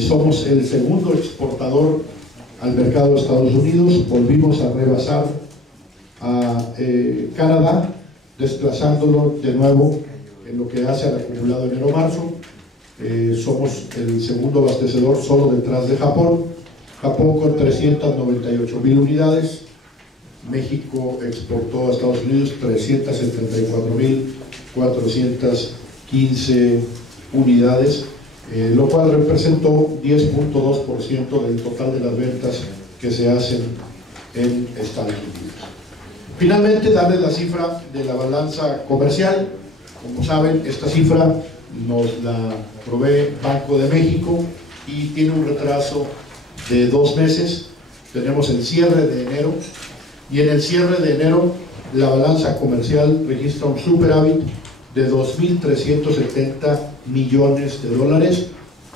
Somos el segundo exportador al mercado de Estados Unidos. Volvimos a rebasar a Canadá, desplazándolo de nuevo en lo que hace al acumulado enero-marzo. Somos el segundo abastecedor solo detrás de Japón. Japón con 398,000 unidades. México exportó a Estados Unidos 374,415 unidades, lo cual representó 10.2% del total de las ventas que se hacen en Estados Unidos. Finalmente, darles la cifra de la balanza comercial. Como saben, esta cifra nos la provee Banco de México y tiene un retraso de 2 meses. Tenemos el cierre de enero, y en el cierre de enero la balanza comercial registra un superávit de 2.370 millones de dólares,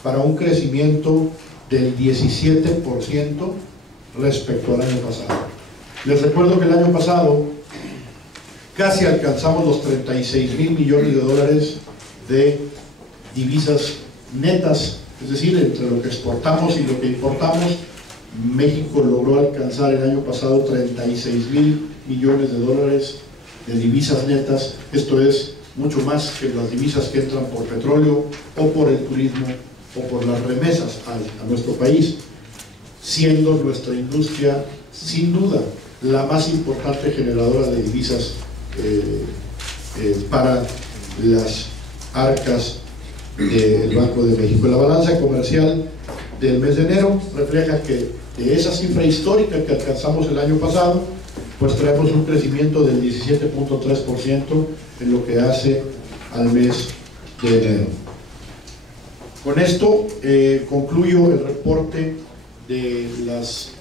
para un crecimiento del 17% respecto al año pasado. Les recuerdo que el año pasado casi alcanzamos los 36,000 millones de dólares de divisas netas, es decir, entre lo que exportamos y lo que importamos. México logró alcanzar el año pasado 36,000 millones de dólares de divisas netas. Esto es mucho más que las divisas que entran por petróleo o por el turismo o por las remesas a nuestro país, siendo nuestra industria sin duda la más importante generadora de divisas para las arcas del Banco de México. La balanza comercial del mes de enero refleja que de esa cifra histórica que alcanzamos el año pasado, pues traemos un crecimiento del 17.3% en lo que hace al mes de enero. Con esto concluyo el reporte de las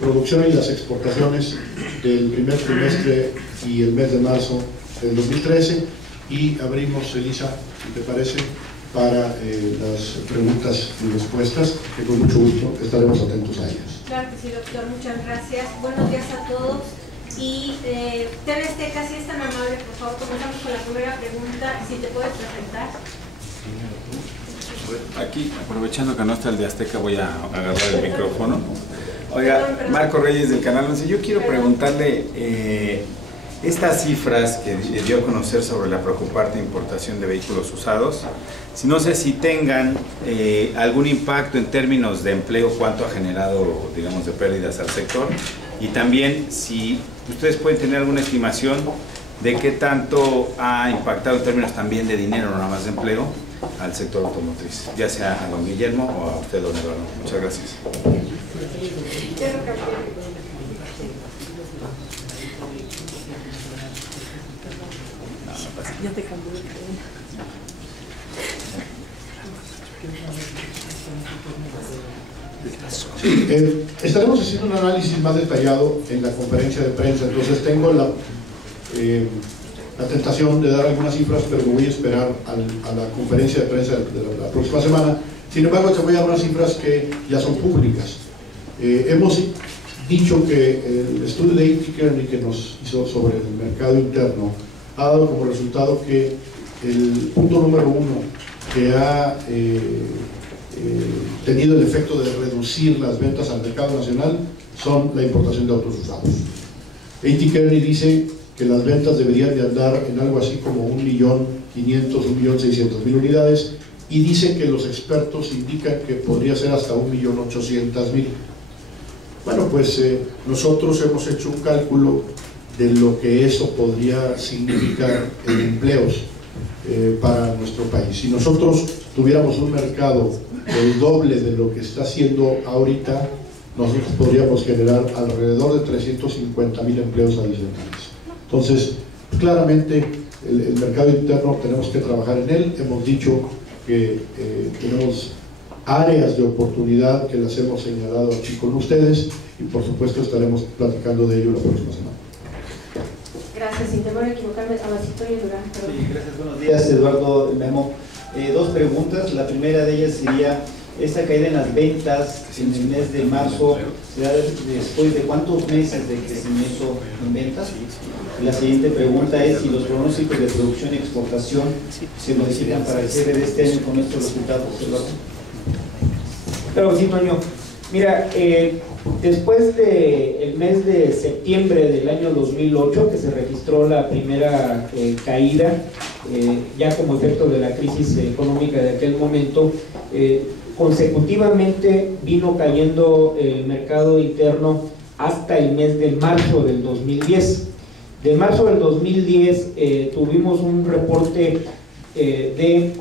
producción y las exportaciones del primer trimestre y el mes de marzo del 2013, y abrimos, Elisa, si te parece, para las preguntas y respuestas, que con mucho gusto estaremos atentos a ellas. Claro que sí, doctor, muchas gracias. Buenos días a todos. Y TV Azteca, si es tan amable, por favor, comenzamos con la primera pregunta, si te puedes presentar. Aquí, aprovechando que no está el de Azteca, voy a agarrar el micrófono. Oiga, Marco Reyes del Canal 11, yo quiero preguntarle estas cifras que dio a conocer sobre la preocupante importación de vehículos usados, si no sé si tengan algún impacto en términos de empleo, cuánto ha generado, digamos, de pérdidas al sector, y también si ustedes pueden tener alguna estimación de qué tanto ha impactado en términos también de dinero, no nada más de empleo, al sector automotriz, ya sea a don Guillermo o a usted, don Eduardo. Muchas gracias. Ya te cambié de cadena. Sí, estaremos haciendo un análisis más detallado en la conferencia de prensa, entonces tengo la tentación de dar algunas cifras, pero me voy a esperar a la conferencia de prensa de la próxima semana. Sin embargo, te voy a dar unas cifras que ya son públicas. Hemos dicho que el estudio de A.T. Kearney que nos hizo sobre el mercado interno ha dado como resultado que el punto número 1 que ha tenido el efecto de reducir las ventas al mercado nacional son la importación de autos usados. A.T. Kearney dice que las ventas deberían de andar en algo así como 1.500.000, 1.600.000 unidades, y dice que los expertos indican que podría ser hasta 1.800.000. Bueno, pues nosotros hemos hecho un cálculo de lo que eso podría significar en empleos para nuestro país. Si nosotros tuviéramos un mercado del doble de lo que está haciendo ahorita, nosotros podríamos generar alrededor de 350.000 empleos adicionales. Entonces, claramente el mercado interno tenemos que trabajar en él. Hemos dicho que tenemos áreas de oportunidad que las hemos señalado aquí con ustedes, y por supuesto estaremos platicando de ello la próxima semana. Gracias, sin temor a equivocarme, Abasito y Durán. Sí, gracias, buenos días, Eduardo Memo. Dos preguntas. La primera de ellas sería: esta caída en las ventas en el mes de marzo se da después de cuántos meses de crecimiento en ventas. La siguiente pregunta es si los pronósticos de producción y exportación se modifican para el cierre de este año con estos resultados, Eduardo. Claro, sí, Toño. Mira, después del mes de septiembre del año 2008, que se registró la primera caída, ya como efecto de la crisis económica de aquel momento, consecutivamente vino cayendo el mercado interno hasta el mes de marzo del 2010. De marzo del 2010 tuvimos un reporte de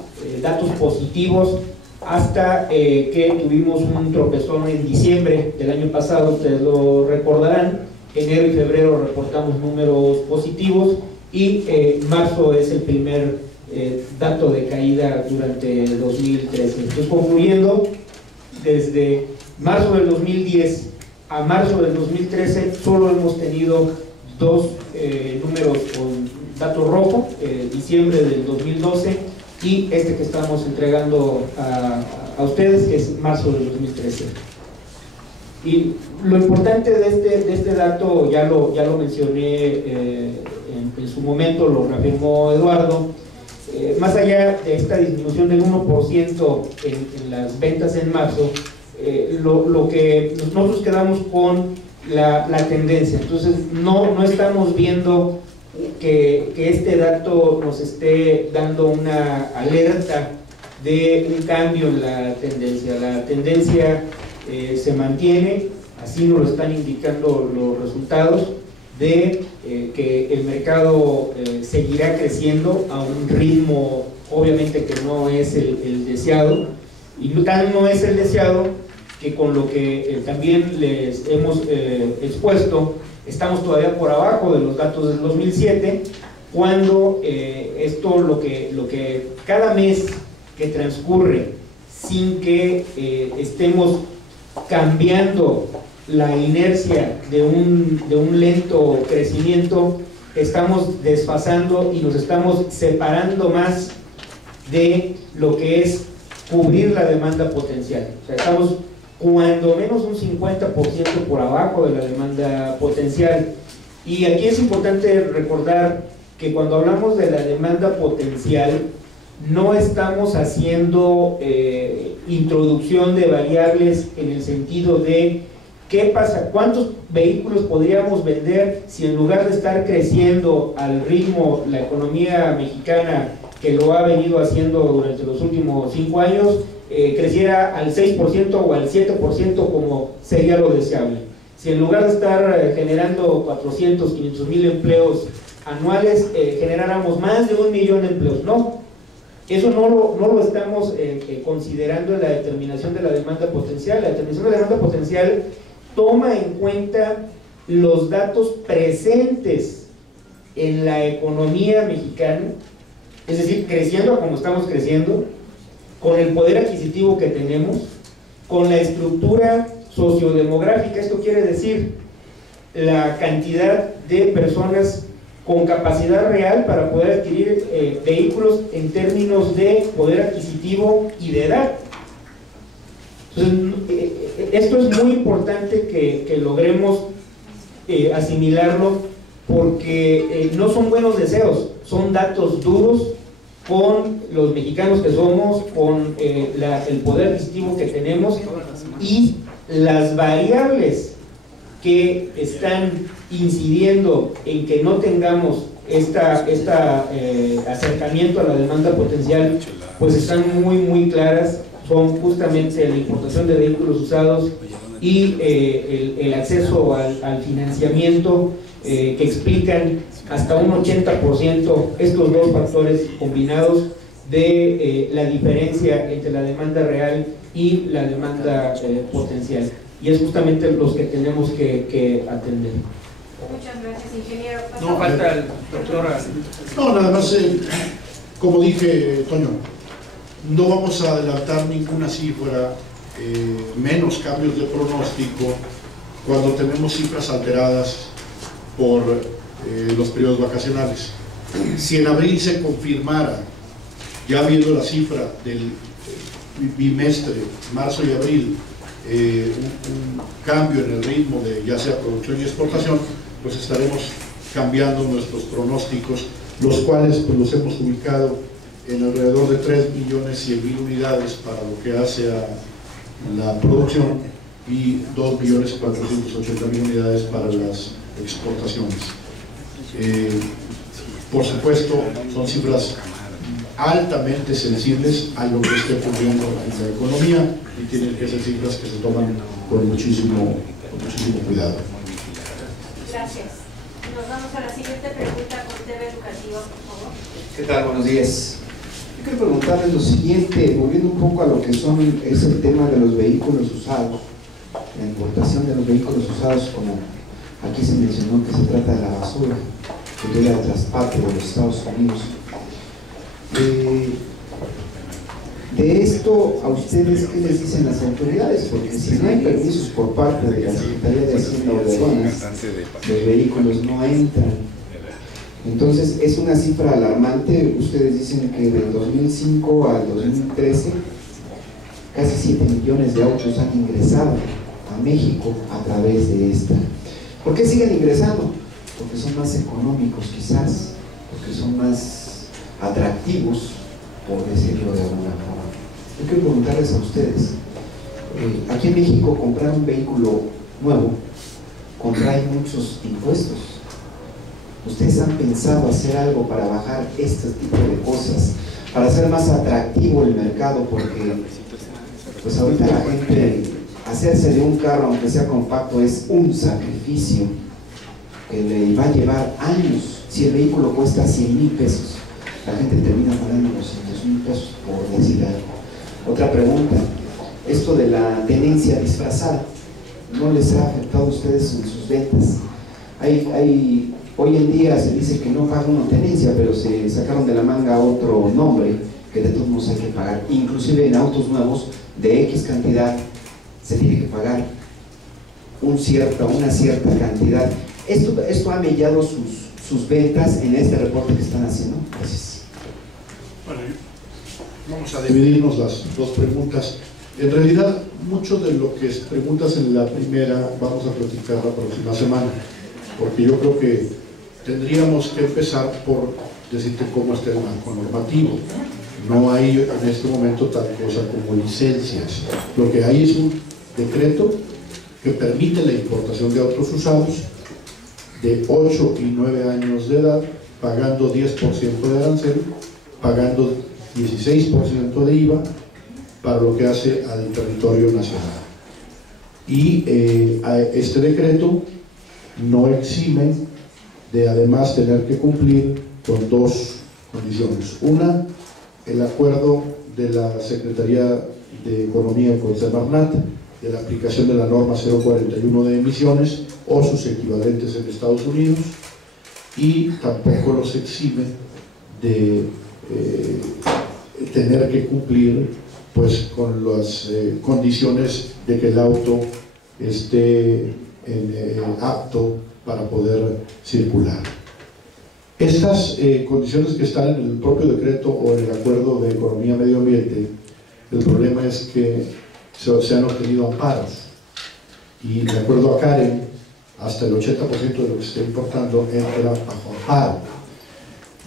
datos positivos hasta que tuvimos un tropezón en diciembre del año pasado. Ustedes lo recordarán, enero y febrero reportamos números positivos y marzo es el primer dato de caída durante el 2013. Entonces, concluyendo, desde marzo del 2010 a marzo del 2013 solo hemos tenido dos números con datos rojos, diciembre del 2012 y este que estamos entregando a ustedes, que es marzo del 2013. Y lo importante de este dato, ya lo mencioné en su momento, lo reafirmó Eduardo, más allá de esta disminución del 1% en las ventas en marzo, lo que nosotros quedamos con la tendencia. Entonces no estamos viendo que este dato nos esté dando una alerta de un cambio en la tendencia. La tendencia se mantiene, así nos lo están indicando los resultados de que el mercado seguirá creciendo a un ritmo obviamente que no es el deseado, y tal no es el deseado que con lo que también les hemos expuesto, estamos todavía por abajo de los datos del 2007, cuando esto lo que cada mes que transcurre sin que estemos cambiando la inercia de un lento crecimiento, estamos desfasando y nos estamos separando más de lo que es cubrir la demanda potencial. O sea, estamos cuando menos un 50% por abajo de la demanda potencial. Y aquí es importante recordar que cuando hablamos de la demanda potencial, no estamos haciendo introducción de variables en el sentido de qué pasa, cuántos vehículos podríamos vender si en lugar de estar creciendo al ritmo la economía mexicana que lo ha venido haciendo durante los últimos 5 años, creciera al 6% o al 7% como sería lo deseable. Si en lugar de estar generando 400, 500 mil empleos anuales, generáramos más de 1 millón de empleos. No, eso no lo estamos considerando en la determinación de la demanda potencial. La determinación de la demanda potencial toma en cuenta los datos presentes en la economía mexicana, es decir, creciendo como estamos creciendo, con el poder adquisitivo que tenemos, con la estructura sociodemográfica. Esto quiere decir la cantidad de personas con capacidad real para poder adquirir vehículos en términos de poder adquisitivo y de edad. Entonces, esto es muy importante que logremos asimilarlo, porque no son buenos deseos, son datos duros con los mexicanos que somos, con el poder adquisitivo que tenemos y las variables que están incidiendo en que no tengamos este acercamiento a la demanda potencial, pues están muy claras. Son justamente la importación de vehículos usados y el acceso al financiamiento, que explican hasta un 80% estos dos factores combinados de la diferencia entre la demanda real y la demanda potencial, y es justamente los que tenemos que atender. Muchas gracias, ingeniero. No falta el doctor. No, nada más, como dije, Toño, no vamos a adelantar ninguna cifra, menos cambios de pronóstico cuando tenemos cifras alteradas por los periodos vacacionales. Si en abril se confirmara, ya viendo la cifra del bimestre, marzo y abril, un cambio en el ritmo de ya sea producción y exportación, pues estaremos cambiando nuestros pronósticos, los cuales pues, los hemos ubicado en alrededor de 3.100.000 unidades para lo que hace a la producción y 2.480.000 unidades para las exportaciones. Por supuesto, son cifras altamente sensibles a lo que esté ocurriendo en la economía y tienen que ser cifras que se toman con muchísimo cuidado. Gracias. Nos vamos a la siguiente pregunta con TV Educativo, por favor. ¿Qué tal? Buenos días. Yo quiero preguntarles lo siguiente, volviendo un poco a lo que es el tema de los vehículos usados, la importación de los vehículos usados, como aquí se mencionó que se trata de la basura que llega de transporte de los Estados Unidos. De esto, ¿a ustedes qué les dicen las autoridades? Porque si no hay permisos por parte de la Secretaría de Hacienda o de Aduanas, los vehículos no entran. Entonces, es una cifra alarmante. Ustedes dicen que del 2005 al 2013, casi 7 millones de autos han ingresado a México a través de esta. ¿Por qué siguen ingresando? Porque son más económicos quizás, porque son más atractivos, por decirlo de alguna forma. Yo quiero preguntarles a ustedes, aquí en México comprar un vehículo nuevo contrae muchos impuestos. ¿Ustedes han pensado hacer algo para bajar este tipo de cosas, para hacer más atractivo el mercado? Porque pues ahorita la gente, hacerse de un carro aunque sea compacto es un sacrificio que le va a llevar años. Si el vehículo cuesta 100,000 pesos, la gente termina pagando 200,000 pesos, por decir algo. Otra pregunta, esto de la tenencia disfrazada, ¿no les ha afectado a ustedes en sus ventas? Hoy en día se dice que no paga una tenencia, pero se sacaron de la manga otro nombre que de todos modos hay que pagar. Inclusive en autos nuevos de X cantidad se tiene que pagar una cierta cantidad. Esto ha mellado sus ventas en este reporte que están haciendo. Gracias. Bueno, vamos a dividirnos las dos preguntas. En realidad, mucho de lo que preguntas en la primera vamos a platicar la próxima semana, porque yo creo que tendríamos que empezar por decirte cómo está el marco normativo. No hay en este momento tal cosa como licencias. Lo que hay es un decreto que permite la importación de autos usados de 8 y 9 años de edad, pagando 10% de arancel, pagando 16% de IVA para lo que hace al territorio nacional. Y este decreto no exime de además tener que cumplir con dos condiciones. Una, el acuerdo de la Secretaría de Economía con Semarnat de la aplicación de la norma 041 de emisiones o sus equivalentes en Estados Unidos, y tampoco los exime de tener que cumplir pues con las condiciones de que el auto esté apto para poder circular. Estas condiciones que están en el propio decreto o en el acuerdo de economía medio ambiente, el problema es que se han obtenido amparos, y de acuerdo a Karen, hasta el 80% de lo que se está importando entra bajo amparo,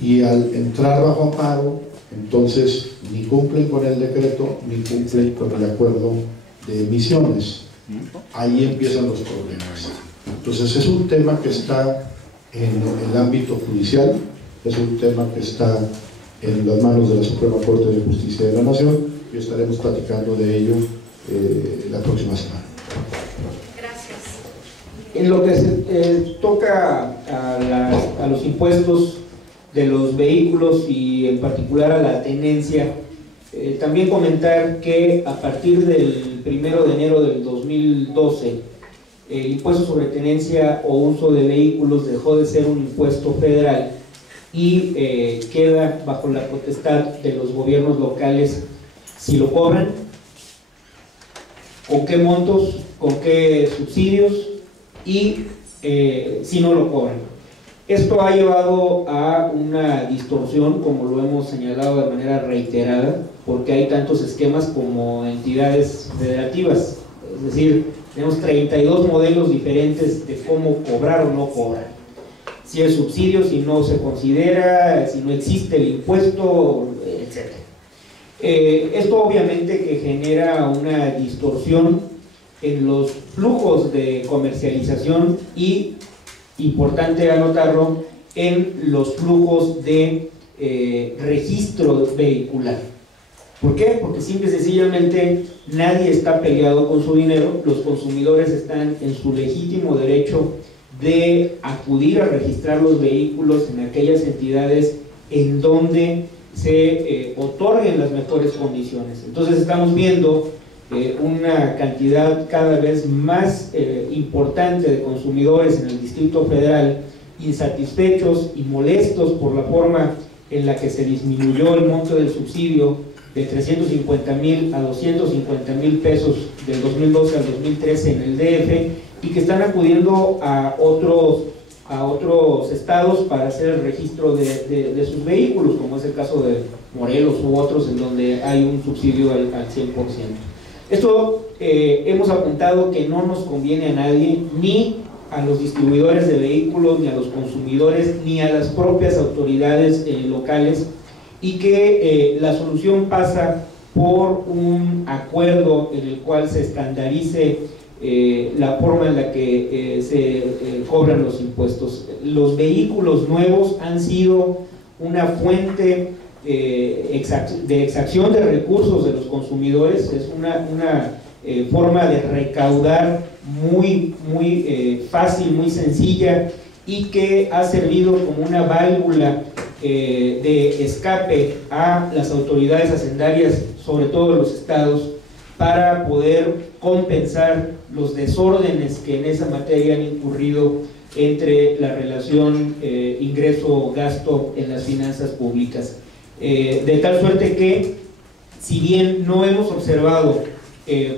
y al entrar bajo amparo, entonces ni cumplen con el decreto ni cumplen con el acuerdo de emisiones. Ahí empiezan los problemas. Entonces es un tema que está en el ámbito judicial, es un tema que está en las manos de la Suprema Corte de Justicia de la Nación, y estaremos platicando de ello la próxima semana. Gracias. En lo que se toca a los impuestos de los vehículos y en particular a la tenencia, también comentar que a partir del 1 de enero del 2012 el impuesto sobre tenencia o uso de vehículos dejó de ser un impuesto federal y queda bajo la potestad de los gobiernos locales si lo cobran, con qué montos, con qué subsidios y si no lo cobran. Esto ha llevado a una distorsión, como lo hemos señalado de manera reiterada, porque hay tantos esquemas como entidades federativas, es decir, tenemos 32 modelos diferentes de cómo cobrar o no cobrar. si es subsidio, si no se considera, si no existe el impuesto, etc. Esto obviamente que genera una distorsión en los flujos de comercialización y, importante anotarlo, en los flujos de registro vehicular. ¿Por qué? Porque simple y sencillamente nadie está peleado con su dinero, los consumidores están en su legítimo derecho de acudir a registrar los vehículos en aquellas entidades en donde se otorguen las mejores condiciones. Entonces estamos viendo una cantidad cada vez más importante de consumidores en el Distrito Federal insatisfechos y molestos por la forma en la que se disminuyó el monto del subsidio de 350,000 a 250,000 pesos del 2012 al 2013 en el DF, y que están acudiendo a otros estados para hacer el registro de sus vehículos, como es el caso de Morelos u otros en donde hay un subsidio al 100%. Esto hemos apuntado que no nos conviene a nadie, ni a los distribuidores de vehículos, ni a los consumidores, ni a las propias autoridades locales, y que la solución pasa por un acuerdo en el cual se estandarice la forma en la que se cobran los impuestos. Los vehículos nuevos han sido una fuente de exacción de recursos de los consumidores, es una forma de recaudar muy fácil, muy sencilla, y que ha servido como una válvula de escape a las autoridades hacendarias, sobre todo en los estados, para poder compensar los desórdenes que en esa materia han incurrido entre la relación ingreso-gasto en las finanzas públicas. De tal suerte que, si bien no hemos observado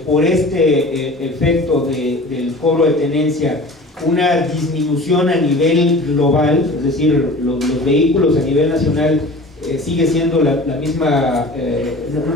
por este efecto del cobro de tenencia una disminución a nivel global, es decir, los vehículos a nivel nacional sigue siendo la misma,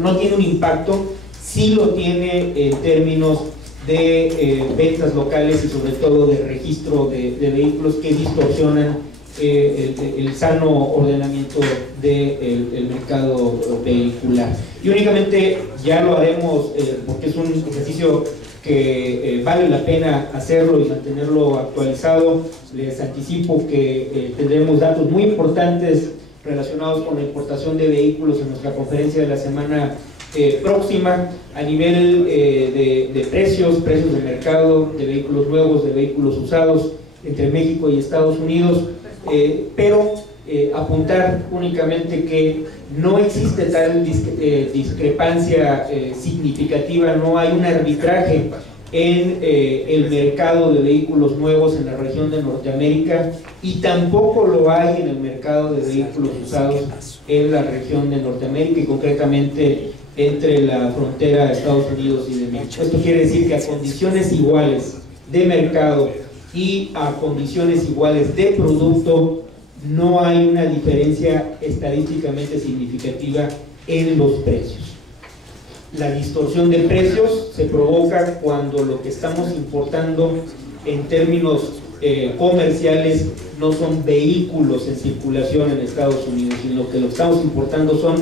no tiene un impacto, sí lo tiene en términos de ventas locales y sobre todo de registro de vehículos que distorsionan el sano ordenamiento del mercado vehicular. Y únicamente ya lo haremos porque es un ejercicio que vale la pena hacerlo y mantenerlo actualizado. Les anticipo que tendremos datos muy importantes relacionados con la importación de vehículos en nuestra conferencia de la semana próxima, a nivel de precios de mercado, de vehículos nuevos, de vehículos usados entre México y Estados Unidos, pero apuntar únicamente que no existe tal discrepancia significativa, no hay un arbitraje en el mercado de vehículos nuevos en la región de Norteamérica, y tampoco lo hay en el mercado de vehículos usados en la región de Norteamérica, y concretamente entre la frontera de Estados Unidos y de México. Esto quiere decir que a condiciones iguales de mercado y a condiciones iguales de producto, no hay una diferencia estadísticamente significativa en los precios. La distorsión de precios se provoca cuando lo que estamos importando en términos comerciales no son vehículos en circulación en Estados Unidos, sino que lo que estamos importando son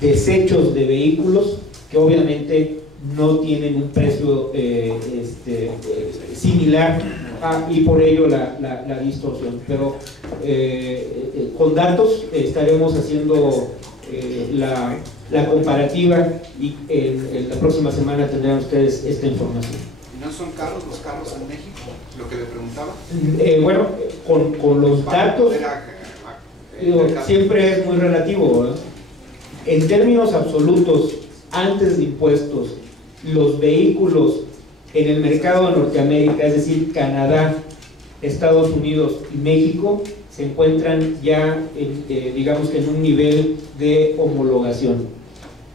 desechos de vehículos que obviamente no tienen un precio similar, y por ello la distorsión. Pero con datos estaremos haciendo la comparativa, y en la próxima semana tendrán ustedes esta información. ¿Y no son caros los carros en México? Lo que le preguntaba. Bueno, con los datos siempre es muy relativo, ¿verdad? En términos absolutos, antes de impuestos, los vehículos en el mercado de Norteamérica, es decir, Canadá, Estados Unidos y México, se encuentran ya digamos que en un nivel de homologación.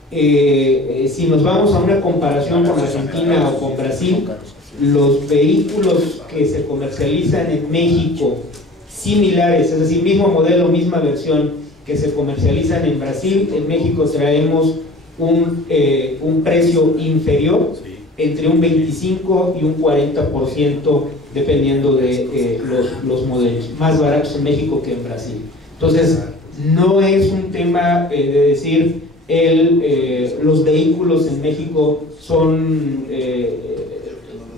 Si nos vamos a una comparación con Argentina o con Brasil, los vehículos que se comercializan en México similares, es decir, mismo modelo, misma versión, que se comercializan en Brasil, en México traemos un precio inferior, entre un 25 y un 40% dependiendo de los modelos, más baratos en México que en Brasil. Entonces, no es un tema de decir los vehículos en México son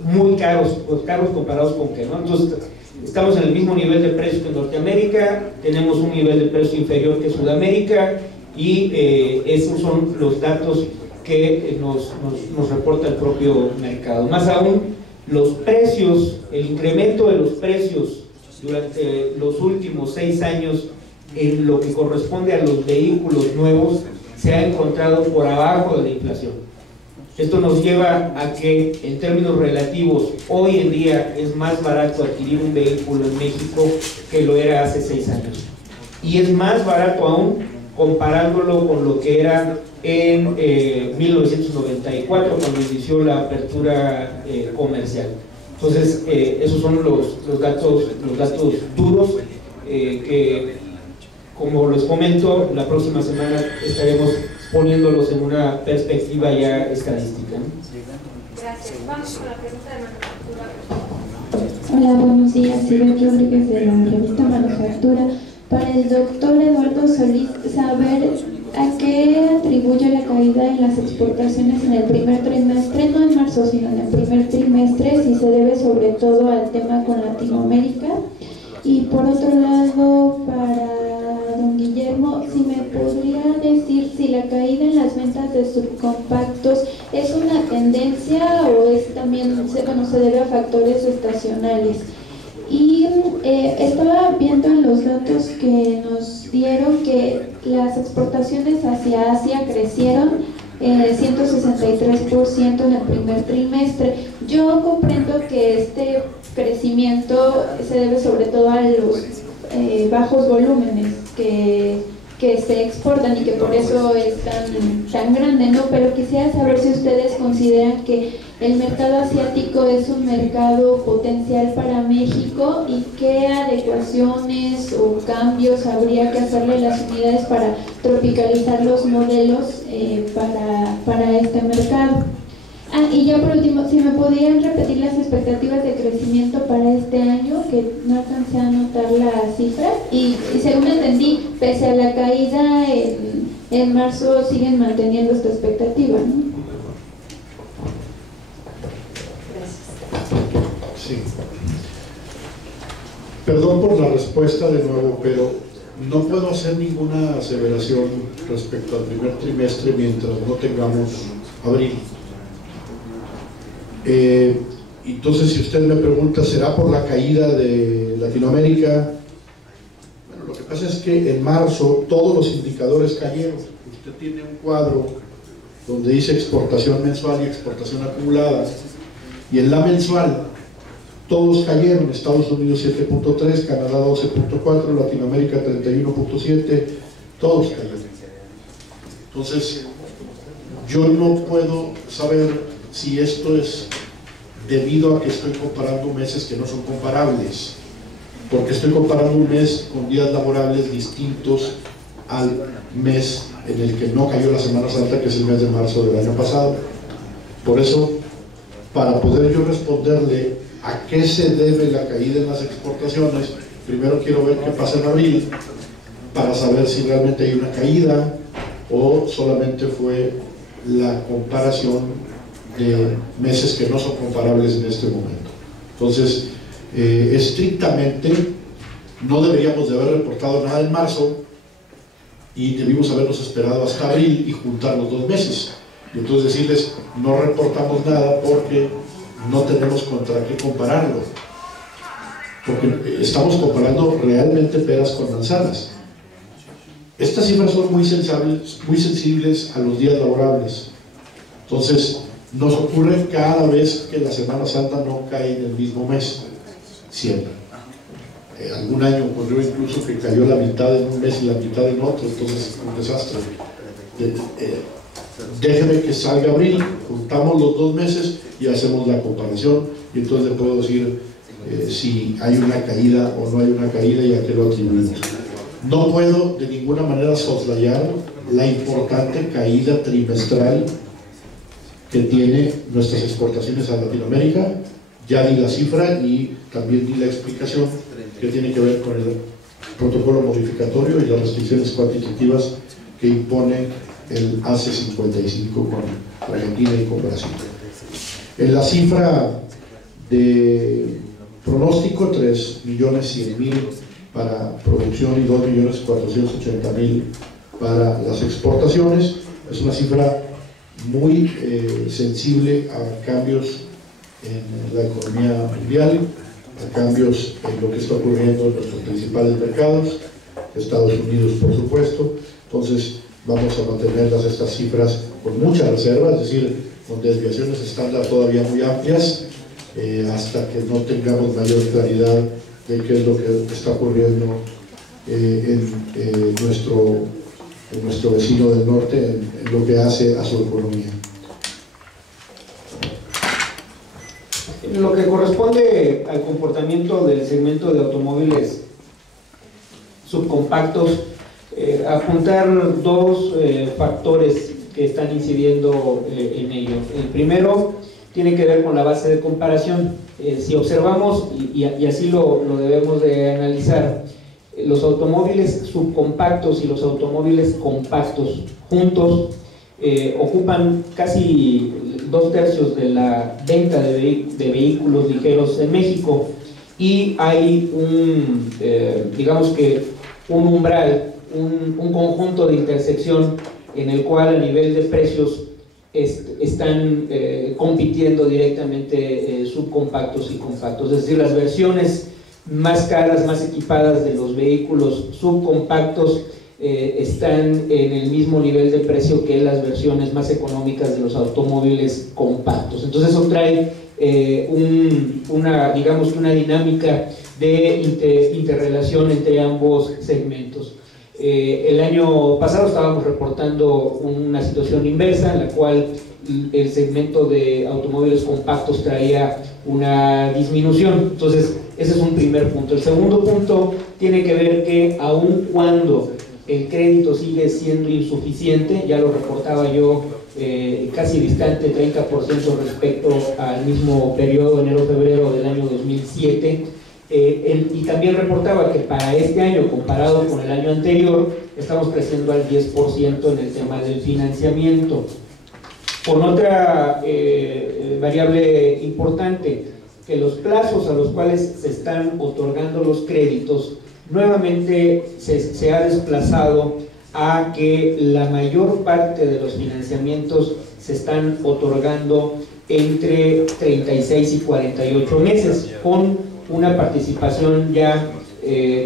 muy caros, pues caros comparados con qué, ¿no? Entonces, estamos en el mismo nivel de precio que Norteamérica, tenemos un nivel de precio inferior que Sudamérica, y esos son los datos que nos reporta el propio mercado. Más aún, los precios, el incremento de los precios durante los últimos 6 años en lo que corresponde a los vehículos nuevos se ha encontrado por abajo de la inflación. Esto nos lleva a que en términos relativos hoy en día es más barato adquirir un vehículo en México que lo era hace 6 años, y es más barato aún comparándolo con lo que era en 1994, cuando inició la apertura comercial. Entonces, esos son los datos duros que, como les comento, la próxima semana estaremos poniéndolos en una perspectiva ya estadística, ¿no? Gracias. Vamos con la pregunta de Manufactura. Hola, buenos días. Silvia Rodríguez de la revista Manufactura. Para el doctor Eduardo Solís, saber a qué atribuye la caída en las exportaciones en el primer trimestre, no en marzo, sino en el primer trimestre, si se debe sobre todo al tema con Latinoamérica. Y por otro lado, para don Guillermo, si me podría decir si la caída en las ventas de subcompactos es una tendencia o es también, se debe a factores estacionales. Y estaba viendo en los datos que nos dieron que las exportaciones hacia Asia crecieron 163% en el primer trimestre. Yo comprendo que este crecimiento se debe sobre todo a los bajos volúmenes que se exportan y que por eso es tan grande, ¿no? Pero quisiera saber si ustedes consideran que el mercado asiático es un mercado potencial para México y qué adecuaciones o cambios habría que hacerle a las unidades para tropicalizar los modelos para este mercado. Y ya por último, si me podrían repetir las expectativas de crecimiento para este año, que no alcancé a anotar la cifra, y según entendí, pese a la caída en marzo, siguen manteniendo esta expectativa, ¿no? Sí. Perdón por la respuesta de nuevo, pero no puedo hacer ninguna aseveración respecto al primer trimestre mientras no tengamos abril. Entonces, si usted me pregunta, ¿será por la caída de Latinoamérica? Bueno, lo que pasa es que en marzo todos los indicadores cayeron. Usted tiene un cuadro donde dice exportación mensual y exportación acumulada, y en la mensual todos cayeron. Estados Unidos 7.3, Canadá 12.4, Latinoamérica 31.7, todos cayeron. Entonces, yo no puedo saber si esto es debido a que estoy comparando meses que no son comparables, porque estoy comparando un mes con días laborables distintos al mes en el que no cayó la Semana Santa, que es el mes de marzo del año pasado. Por eso, para poder yo responderle a qué se debe la caída en las exportaciones, primero quiero ver qué pasa en abril, para saber si realmente hay una caída o solamente fue la comparación de meses que no son comparables en este momento. Entonces, estrictamente no deberíamos de haber reportado nada en marzo y debimos habernos esperado hasta abril y juntar los 2 meses, y entonces decirles no reportamos nada porque no tenemos contra qué compararlo, porque estamos comparando realmente peras con manzanas. Estas cifras son muy sensibles a los días laborables. Entonces, nos ocurre cada vez que la Semana Santa no cae en el mismo mes, siempre. Algún año ocurrió incluso que cayó la mitad en un mes y la mitad en otro, entonces es un desastre. Déjeme que salga abril, juntamos los 2 meses y hacemos la comparación, y entonces le puedo decir si hay una caída o no hay una caída y a qué lo atribuimos. No puedo de ninguna manera soslayar la importante caída trimestral que tiene nuestras exportaciones a Latinoamérica. Ya di la cifra y también di la explicación que tiene que ver con el protocolo modificatorio y las restricciones cuantitativas que impone el ACE 55 con Argentina y con Brasil. En la cifra de pronóstico, 3.100.000 para producción y 2.480.000 para las exportaciones. Es una cifra muy sensible a cambios en la economía mundial, a cambios en lo que está ocurriendo en nuestros principales mercados, Estados Unidos por supuesto. Entonces vamos a mantenerlas estas cifras con mucha reserva, es decir, con desviaciones estándar todavía muy amplias, hasta que no tengamos mayor claridad de qué es lo que está ocurriendo en nuestro vecino del norte, en lo que hace a su economía. En lo que corresponde al comportamiento del segmento de automóviles subcompactos, apuntar dos factores que están incidiendo en ello. El primero tiene que ver con la base de comparación. Si observamos, y así lo debemos de analizar, los automóviles subcompactos y los automóviles compactos juntos ocupan casi 2/3 de la venta de vehículos ligeros en México, y hay digamos que un umbral, un conjunto de intersección en el cual a nivel de precios están compitiendo directamente subcompactos y compactos. Es decir, las versiones más caras, más equipadas de los vehículos subcompactos están en el mismo nivel de precio que las versiones más económicas de los automóviles compactos. Entonces eso trae digamos una dinámica de interrelación entre ambos segmentos. El año pasado estábamos reportando una situación inversa, en la cual el segmento de automóviles compactos traía una disminución. Entonces ese es un primer punto. El segundo punto tiene que ver que aun cuando el crédito sigue siendo insuficiente, ya lo reportaba yo, casi distante, 30% respecto al mismo periodo enero-febrero del año 2007, y también reportaba que para este año, comparado con el año anterior, estamos creciendo al 10% en el tema del financiamiento. Con otra variable importante, que los plazos a los cuales se están otorgando los créditos nuevamente se ha desplazado a que la mayor parte de los financiamientos se están otorgando entre 36 y 48 meses, con una participación ya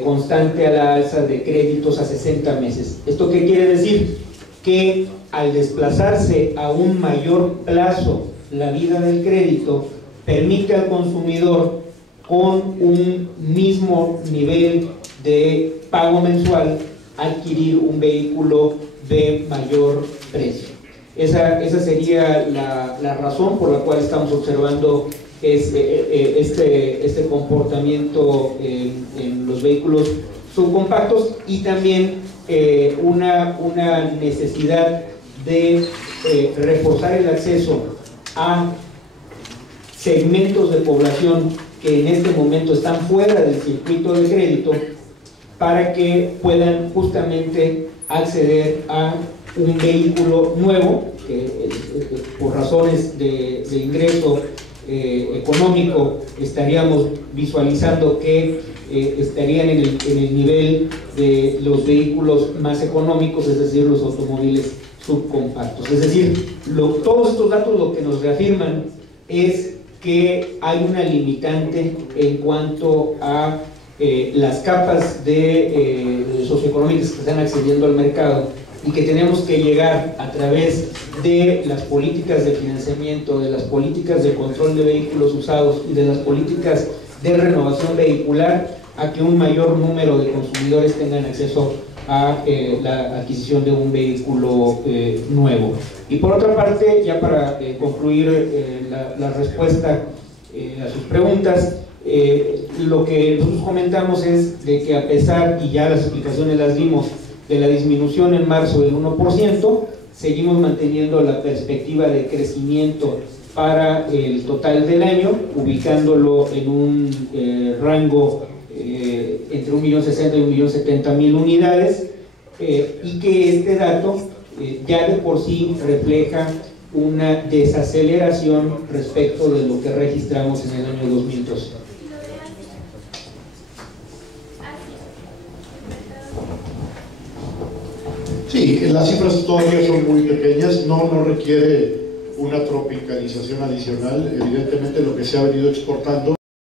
constante a la alza de créditos a 60 meses. ¿Esto qué quiere decir? Que al desplazarse a un mayor plazo la vida del crédito, permite al consumidor con un mismo nivel de pago mensual adquirir un vehículo de mayor precio. Esa sería la razón por la cual estamos observando este comportamiento en los vehículos subcompactos, y también una necesidad de reforzar el acceso a segmentos de población que en este momento están fuera del circuito de crédito, para que puedan justamente acceder a un vehículo nuevo, que por razones de ingreso económico estaríamos visualizando que estarían en el nivel de los vehículos más económicos, es decir, los automóviles subcompactos. Es decir, todos estos datos lo que nos reafirman es que hay una limitante en cuanto a las capas socioeconómicas que están accediendo al mercado, y que tenemos que llegar a través de las políticas de financiamiento, de las políticas de control de vehículos usados y de las políticas de renovación vehicular, a que un mayor número de consumidores tengan acceso a la adquisición de un vehículo nuevo. Y por otra parte, ya para concluir la respuesta a sus preguntas, lo que nosotros comentamos es de que, a pesar, y ya las explicaciones las dimos, de la disminución en marzo del 1%, seguimos manteniendo la perspectiva de crecimiento para el total del año, ubicándolo en un rango entre 1.060.000 y 1.070.000 unidades, y que este dato ya de por sí refleja una desaceleración respecto de lo que registramos en el año 2012. Sí, las cifras todavía son muy pequeñas, no requiere una tropicalización adicional. Evidentemente lo que se ha venido exportando